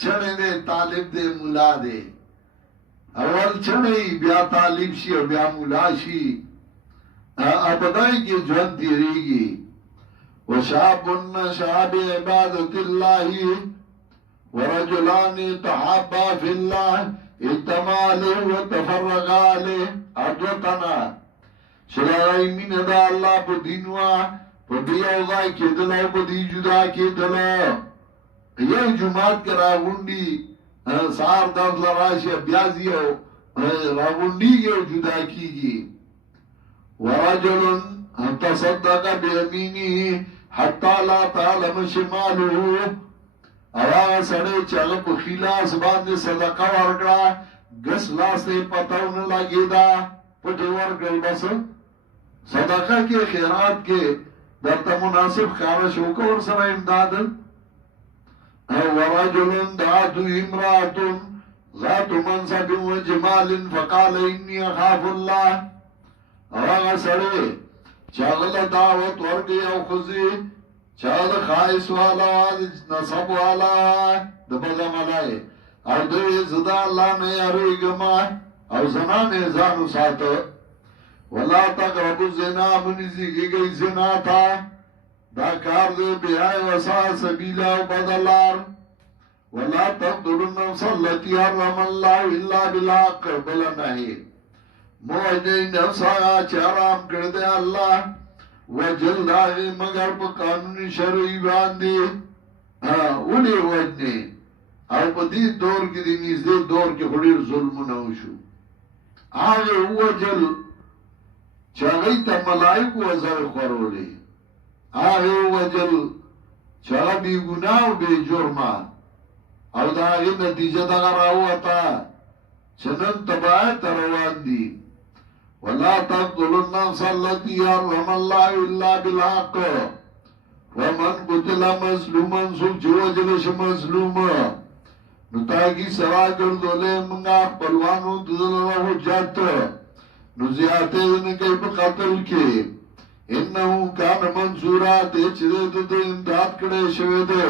چڑے دے طالب دے مولا دے اول چڑے بیا طالب شی او بیا مولا شی ابدائی کی جون تیریگی وشاب شاب عبادت اللہ ورجلان تحابا فی اللہ اجتماع لے وتفرقا لے ادوتنا شرائی من دا اللہ پا دینوا پا دی اوضائی کی دلو پا دی جدا کی دلو یہ جماعت کے راغنڈی سار درد لراشی بیازی او راغنڈی گی جدا کی گی ورجل تصدق بیمینی حتی لا تعلم شمالو اواغ سڑے چغب خلاص باندے صدقہ ورکڑا گس لاستے پتاون لگی دا پٹے ورکڑ بس صدقہ کے خیرات کے درتا مناسب خارش ہوکا ورسر امداد ورجل دعاتو امرات ذات منصب و جمال فقال انی اخاف اللہ اواغ سڑے چاگل دعوت ورگی او خزی چاگل خائص والا نصب والا دبگا ملائے او دوی زدا اللہ میں اروی گما او زنان ازانو ساتو ولا تقرب الزنا منزی کی گئی زنا تھا دا کار دے بیائی وسا سبیلا و بدلار ولا تقتل النفس التي حرم الله الا بالحق بلا نہیں موجدی نفس آیا چرام کردے اللہ وجل داغی مگر پا قانونی شرعی باندی اولی وجنی او پا دی دور کی دی نیزدی دور کی خودیر ظلم نوشو آگے وجل چاگئی تا ملائک وزر خورولے آگے وجل چاگا بی گناہ و بی جرمہ او دا آگے نتیجہ دا راواتا چنن تباہ تروان دی وَلَا تَقْتُلُ النَّفْسَ الَّتِي حَرَّمَ اللَّهُ إِلَّا بِالْحَقِّ وَمَنْ قُتِلَ مَظْلُومًا سُوک جو وجلش مظلوم نتاکی سرا کردولے منگا پلوانو دل حجت نزیاتے دن کئی پا قتل کے انہو کان منصورا دے چدے دے امداد کڑے شوے دے